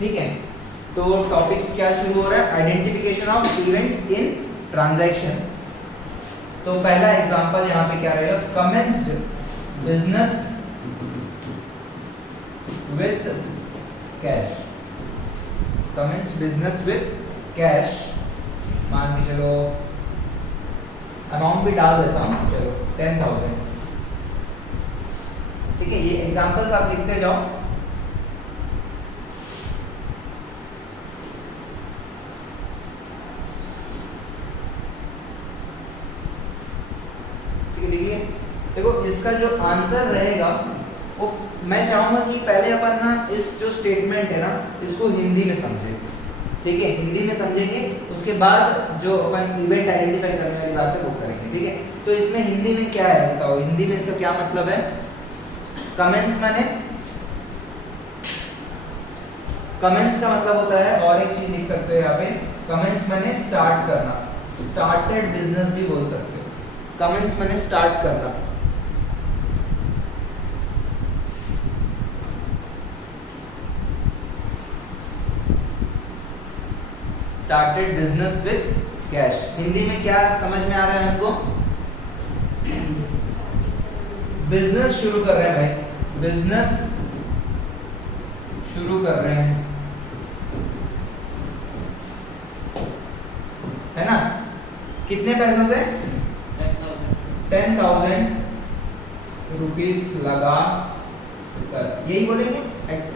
ठीक है, तो टॉपिक क्या शुरू हो रहा है, identification of events in transaction. तो पहला एग्जांपल यहाँ पे क्या रहेगा, commenced business with cash. Commence business with cash, मान के चलो अमाउंट भी डाल देता हूँ, चलो 10,000। ठीक है, ये एग्जांपल्स आप लिखते जाओ। ठीक है, लिख लिए। देखो इसका जो आंसर रहेगा वो मैं चाहूंगा कि पहले अपन ना इस जो स्टेटमेंट है ना इसको हिंदी में समझे। ठीक है, हिंदी में समझेंगे, उसके बाद जो अपन इवेंट आइडेंटिफाई करने वाली बात है वो करेंगे। ठीक है, तो इसमें हिंदी में क्या है बताओ, हिंदी में इसका क्या मतलब है। कमेंस माने, कमेंस का मतलब होता है, और एक चीज लिख सकते हो यहाँ पे, कमेंस माने स्टार्ट करना, स्टार्टेड बिजनेस भी बोल सकते हो। कमेंस माने स्टार्ट करना। Started business with cash, Hindi में क्या समझ में आ रहा है हमको, बिजनेस शुरू कर रहे हैं भाई, बिजनेस शुरू कर रहे हैं, है ना। कितने पैसों से, 10,000 रुपीस लगा कर, यही बोलेंगे।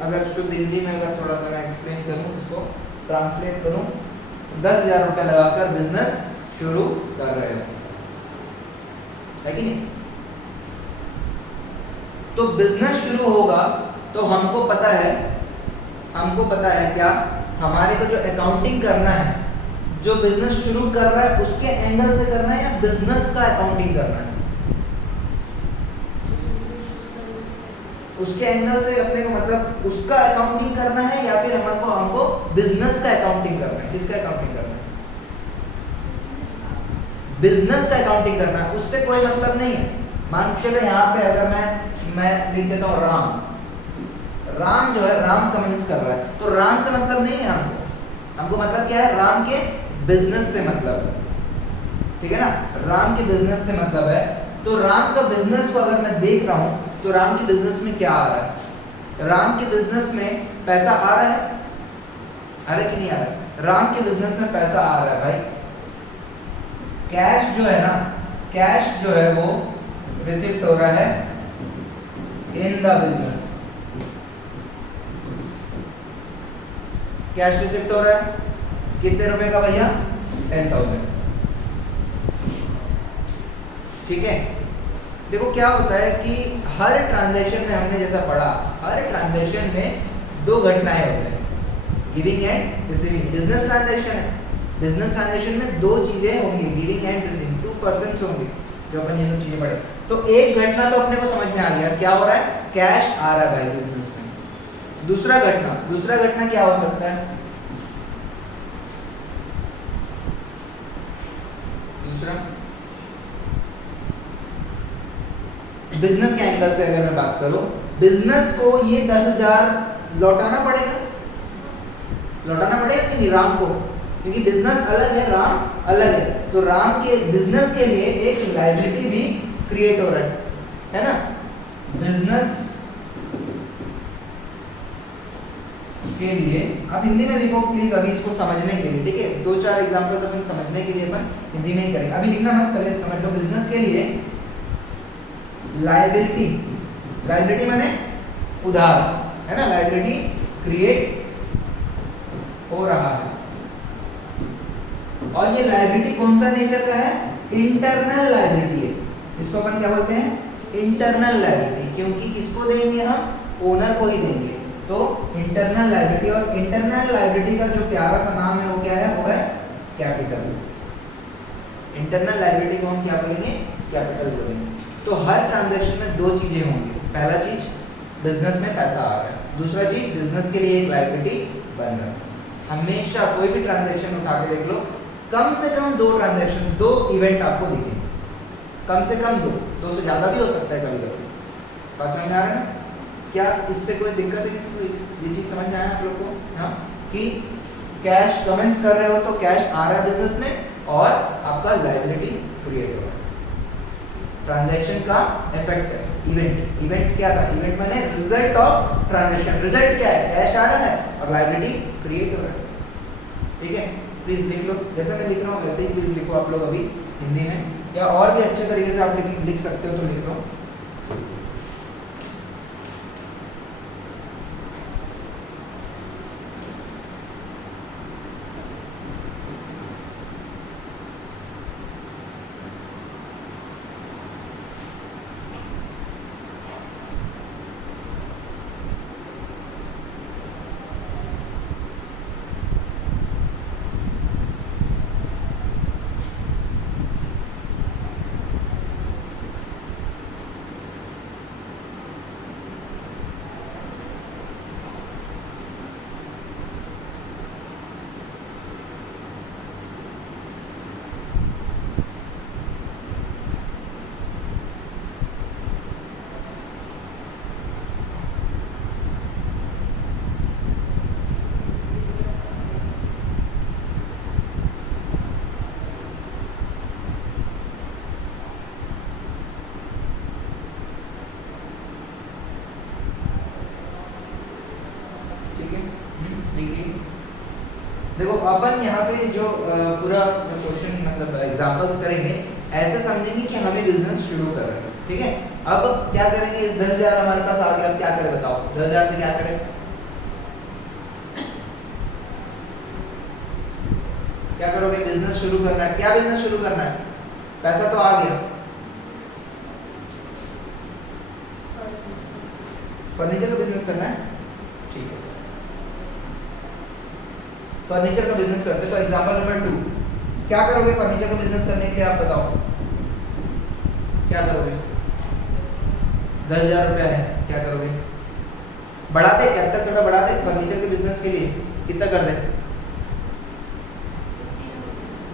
अगर शुद्ध हिंदी में अगर थोड़ा सा मैं एक्सप्लेन करूं, इसको ट्रांसलेट करूं, 10,000 रुपए लगाकर बिजनेस शुरू कर रहे हो, है कि नहीं। तो बिजनेस शुरू होगा तो हमको पता है क्या, हमारे को जो अकाउंटिंग करना है, जो बिजनेस शुरू कर रहा है उसके एंगल से करना है या बिजनेस का अकाउंटिंग करना है, उसके एंगल से अपने को मतलब उसका अकाउंटिंग करना है या फिर हमको बिजनेस का अकाउंटिंग करना है। किसका अकाउंटिंग करना है, बिजनेस का अकाउंटिंग करना है, उससे कोई मतलब नहीं है। मान चलो यहाँ पे अगर मैं लिख देता हूँ राम जो है, राम कमेंट्स कर रहा है, तो राम से मतलब नहीं है हमको मतलब क्या है, राम के बिजनेस से मतलब है। ठीक है ना, राम के बिजनेस से मतलब है। तो राम का बिजनेस को अगर मैं देख रहा हूं तो राम के बिजनेस में क्या आ रहा है, राम के बिजनेस में पैसा आ रहा है कि नहीं आ रहा है, राम के बिजनेस में पैसा आ रहा है भाई। कैश जो है ना, कैश जो है वो रिसिप्ट हो रहा है in the business, cash receipt हो रहा है कितने रुपए का भैया, 10,000। ठीक है, देखो क्या होता है कि हर ट्रांजैक्शन में हमने जैसा पढ़ा, हर ट्रांजैक्शन में दो घटनाएं होते हैं, giving and receiving. Business transaction है, बिजनेस ट्रांजैक्शन में दो चीजें होंगी, गिविंग एंड रिसीविंग, 2 पर्सन्स होंगे जो अपन ये सब चीजें पढ़े। तो एक घटना तो अपने को समझ में आ गया, क्या हो रहा है, कैश आ रहा है भाई बिजनेस में। दूसरा घटना क्या हो सकता है, दूसरा बिजनेस के एंगल से अगर मैं बात करूं, बिजनेस को ये 10,000 लौटाना पड़ेगा कि नहीं राम को, क्योंकि बिजनेस अलग है, राम अलग है। तो राम के बिजनेस के लिए एक लायबिलिटी भी क्रिएट हो रहा है ना। बिजनेस के लिए आप हिंदी में लिखो प्लीज, अभी इसको समझने के लिए। ठीक है, 2-4 एग्जांपल्स अपन समझने के लिए अपन हिंदी में ही करेंगे, अभी लिखना मत, पहले समझ लो। बिजनेस के लिए लायबिलिटी माने उधार, है ना, लायबिलिटी क्रिएट हो रहा है। और ये लायबिलिटी कौन सा नेचर का है, इंटरनल लायबिलिटी है। इसको अपन क्या बोलते हैं, इंटरनल लायबिलिटी, क्योंकि किसको देंगे हम, ओनर को ही देंगे। तो इंटरनल लायबिलिटी, और इंटरनल लायबिलिटी का जो प्यारा सा नाम है वो क्या है, वो है कैपिटल। इंटरनल लायबिलिटी को हम क्या बोलेंगे, कैपिटल बोलेंगे। तो हर ट्रांजैक्शन में दो चीजें होंगी, पहला चीज बिजनेस में पैसा आ रहा है, दूसरा चीज बिजनेस के लिए एक लायबिलिटी बन रहा है। हमेशा कोई भी ट्रांजैक्शन उठा के देख लो, कम से कम 2 ट्रांजैक्शन, 2 इवेंट आपको दिखेंगे, कम से कम 2 से ज्यादा भी हो सकता है कभी कभी। बात समझ में आ रहा है ना। क्या इससे कोई दिक्कत है किसी को? ये चीज समझ में आया आप लोग को? हाँ, कि कैश कमेंस कर रहे हो तो कैश आ रहा है बिजनेस में और आपका लायबिलिटी क्रिएट हो रहा है। ट्रांजैक्शन का इफेक्ट है। इवेंट क्या था? इवेंट माने रिजल्ट ऑफ ट्रांजैक्शन। रिजल्ट क्या है? कैश आ रहा है और लायबिलिटी क्रिएट हो रहा है। ठीक है, प्लीज लिख लो, जैसे मैं लिख रहा हूँ वैसे ही प्लीज लिखो आप लोग अभी हिंदी में, या और भी अच्छे तरीके से आप लिख सकते हो तो लिख लो। देखो अपन यहाँ पे जो पूरा जो क्वेश्चन मतलब एग्जांपल्स करेंगे, ऐसे समझेंगे कि हमें बिजनेस शुरू कर रहे हैं। ठीक है, अब क्या करेंगे? इस 10,000 हमारे पास आ गया, अब क्या करें बताओ? 10,000 से क्या करें? क्या करोगे? बिजनेस शुरू करना है। क्या बिजनेस शुरू करना है? पैसा तो आ गया, फर्नीचर का बिजनेस करना है। ठीक है, फर्नीचर का बिजनेस करते हैं। तो एग्जांपल नंबर 2, क्या करोगे फर्नीचर का बिजनेस करने के लिए? आप बताओ क्या करोगे? 10,000 रुपया है, क्या करोगे? बढ़ाते, कैपिटल थोड़ा बढ़ा दे फर्नीचर के बिजनेस के लिए। कितना कर दे?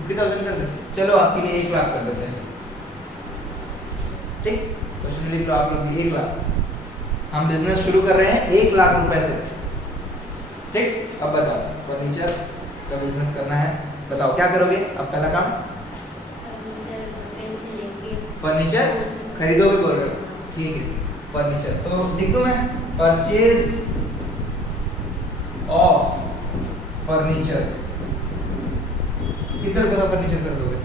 50,000 कर दे। चलो आपके लिए 1 लाख कर देते हैं। ठीक, क्वेश्चन लिख लो आप लोग भी। 1 लाख हम बिजनेस शुरू कर रहे हैं 1 लाख रुपए से। ठीक, अब बताओ फर्नीचर का बिजनेस करना है, बताओ क्या करोगे? अब पहला काम फर्नीचर खरीदोगे बोल रहे हो। ठीक है, फर्नीचर तो लिख दूं मैं, परचेज ऑफ फर्नीचर। कितने रुपए का फर्नीचर कर दोगे?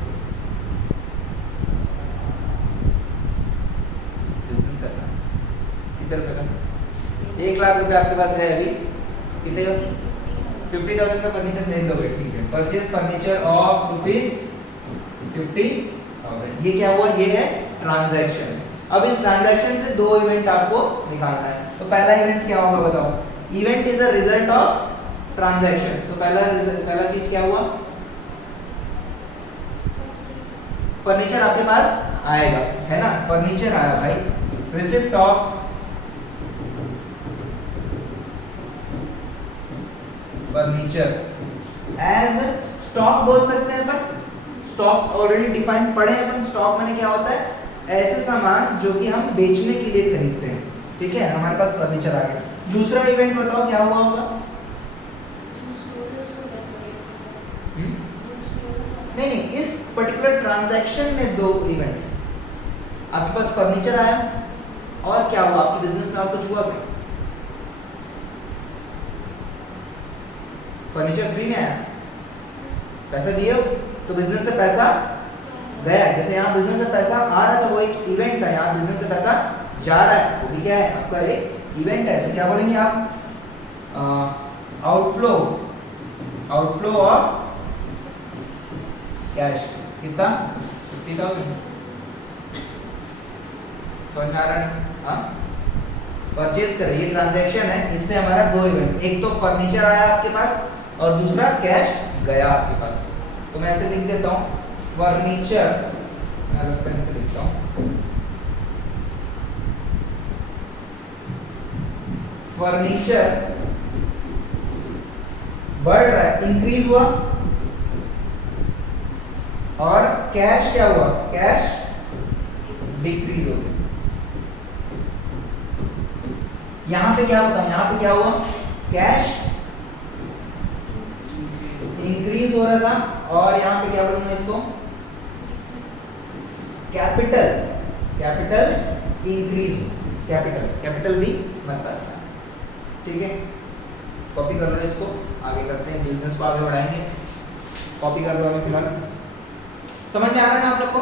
बिजनेस करना कितने रुपए का? 1 लाख रुपए आपके पास है अभी, कितने? 50,000 का फर्नीचर खरीद लोगे। ठीक है, परचेज फर्नीचर ऑफ ₹50,000। ये क्या हुआ? ये है ट्रांजैक्शन। अब इस ट्रांजैक्शन से 2 इवेंट आपको निकालना है। तो पहला इवेंट क्या होगा बताओ? Event is a result of transaction. तो पहला चीज क्या हुआ? फर्नीचर आपके पास आएगा, है ना? फर्नीचर आया भाई, receipt of furniture as stock बोल सकते हैं अपन। स्टॉक ऑलरेडी डिफाइन पढ़े अपन। स्टॉक माने क्या होता है? ऐसे सामान जो कि हम बेचने के लिए खरीदते हैं। ठीक है, हमारे पास फर्नीचर आ गया। दूसरा इवेंट बताओ क्या हुआ होगा? नहीं, इस पर्टिकुलर ट्रांजैक्शन में 2 इवेंट। आपके पास फर्नीचर आया और क्या हुआ? आपके बिजनेस में और कुछ हुआ क्या? फर्नीचर फ्री में आया, पैसा दिए तो बिजनेस से पैसा गया। जैसे यहाँ बिजनेस में पैसा आ रहा था वो एक इवेंट था, यहाँ बिजनेस से पैसा जा रहा है वो भी क्या है? आपका एक इवेंट है। तो क्या बोलेंगे आप? Outflow of cash. कितना? 50,000। समझ में आ रहा है? हाँ, परचेज कर, ये ट्रांजैक्शन है, इससे हमारा 2 इवेंट, एक तो फर्नीचर आया आपके पास और दूसरा कैश गया आपके पास। तो मैं ऐसे लिख देता हूं, फर्नीचर, मैं अलग पेन से लिखता हूं, फर्नीचर बढ़ रहा है, इंक्रीज हुआ, और कैश क्या हुआ? कैश डिक्रीज हो गया। यहाँ पे क्या बताऊं, यहाँ पे क्या हुआ, कैश इंक्रीज हो रहा था, और यहाँ पे क्या बोलूंगा इसको, कैपिटल इंक्रीज, कैपिटल भी हमारे पास है। ठीक है, कॉपी कर लो इसको, आगे करते हैं, बिजनेस को आगे बढ़ाएंगे। कॉपी कर लो अभी फिलहाल। समझ में आ रहा है ना आप लोग को?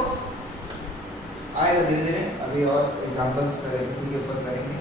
आएगा धीरे धीरे, अभी और एग्जांपल्स इसी के ऊपर करेंगे।